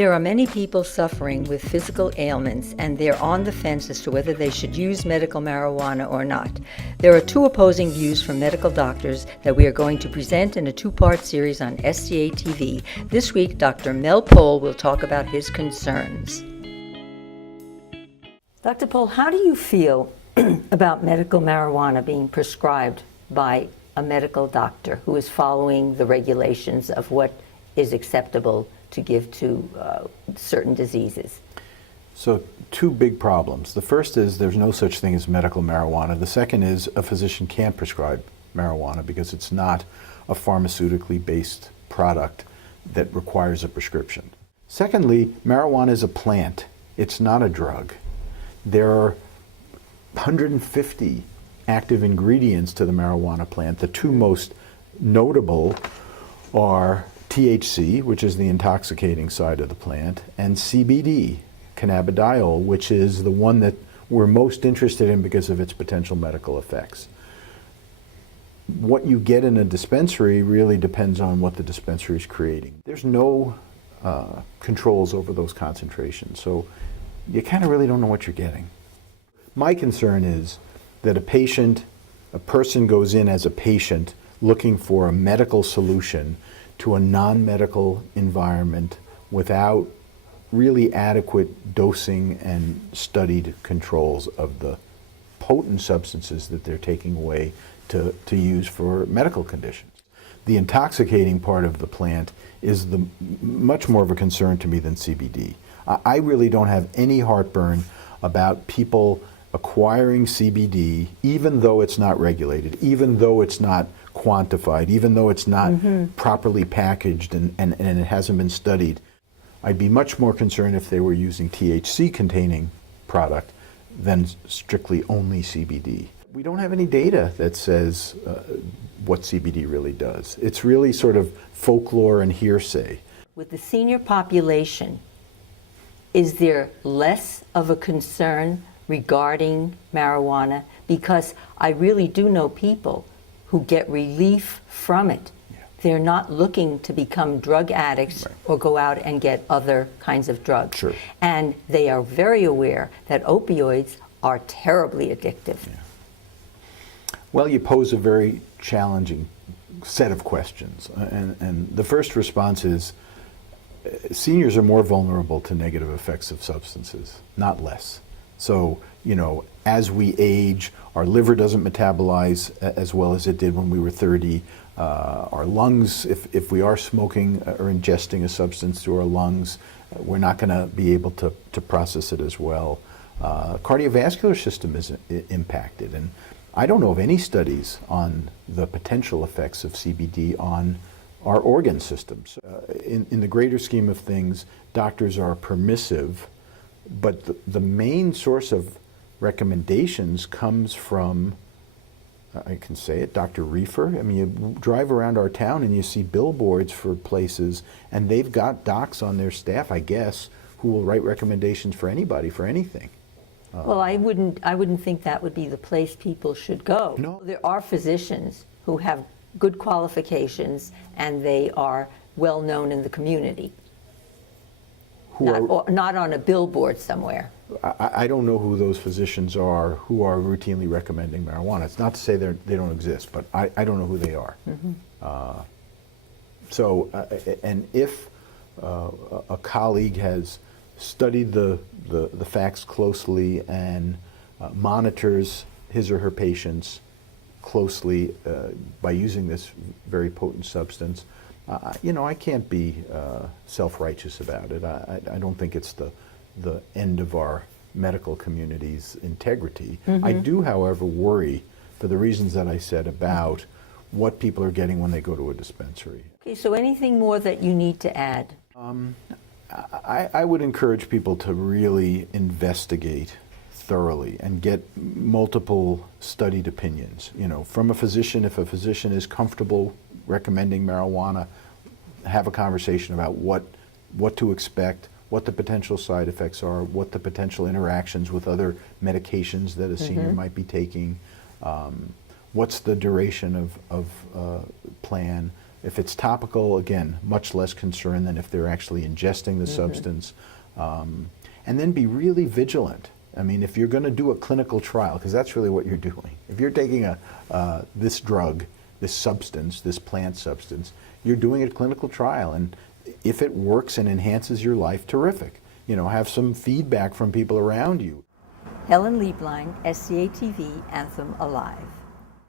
There are many people suffering with physical ailments, and they're on the fence as to whether they should use medical marijuana or not. There are two opposing views from medical doctors that we are going to present in a two-part series on SCA TV. This week, Dr. Mel Pohl will talk about his concerns. Dr. Pohl, how do you feel about medical marijuana being prescribed by a medical doctor who is following the regulations of what is acceptable to give to certain diseases? So two big problems. The first is there's no such thing as medical marijuana. The second is a physician can't prescribe marijuana because it's not a pharmaceutically based product that requires a prescription. Secondly, marijuana is a plant. It's not a drug. There are 150 active ingredients to the marijuana plant. The two most notable are THC, which is the intoxicating side of the plant, and CBD, cannabidiol, which is the one that we're most interested in because of its potential medical effects. What you get in a dispensary really depends on what the dispensary is creating. There's no controls over those concentrations, so you kind of really don't know what you're getting. My concern is that a person goes in as a patient looking for a medical solution to a non-medical environment without really adequate dosing and studied controls of the potent substances that they're taking away to use for medical conditions. The intoxicating part of the plant is much more of a concern to me than CBD. I really don't have any heartburn about people acquiring CBD, even though it's not regulated, even though it's not quantified, even though it's not properly packaged and it hasn't been studied. I'd be much more concerned if they were using THC containing product than strictly only CBD. We don't have any data that says what CBD really does. It's really sort of folklore and hearsay. With the senior population, is there less of a concern regarding marijuana? Because I really do know people who get relief from it. Yeah. They're not looking to become drug addicts or go out and get other kinds of drugs. Sure. And they are very aware that opioids are terribly addictive. Yeah. Well, you pose a very challenging set of questions. And the first response is seniors are more vulnerable to negative effects of substances, not less. So, as we age, our liver doesn't metabolize as well as it did when we were 30. Our lungs, if we are smoking or ingesting a substance through our lungs, we're not going to be able to process it as well. Cardiovascular system is impacted, and I don't know of any studies on the potential effects of CBD on our organ systems. In the greater scheme of things, doctors are permissive, but the main source of recommendations comes from, I can say it, Dr. Reefer. I mean, you drive around our town and you see billboards for places, and they've got docs on their staff, I guess, who will write recommendations for anybody, for anything. Well, I wouldn't think that would be the place people should go. No. There are physicians who have good qualifications, and they are well known in the community. Not on a billboard somewhere. I don't know who those physicians are who are routinely recommending marijuana. It's not to say they don't exist, but I don't know who they are. And if a colleague has studied the facts closely and monitors his or her patients closely by using this very potent substance, I can't be self-righteous about it. I don't think it's the end of our medical community's integrity. I do, however, worry for the reasons that I said about what people are getting when they go to a dispensary. Okay, so anything more that you need to add? I would encourage people to really investigate thoroughly and get multiple studied opinions. From a physician, if a physician is comfortable recommending marijuana, have a conversation about what to expect, what the potential side effects are, what the potential interactions with other medications that a senior might be taking, what's the duration of plan, If it's topical, again, much less concern than if they're actually ingesting the substance. And then be really vigilant. I mean, if you're going to do a clinical trial, because that's really what you're doing. If you're taking this drug, this substance, this plant substance, you're doing a clinical trial. And if it works and enhances your life, terrific. You know, have some feedback from people around you. Helen Lieblein, SCA TV, Anthem Alive.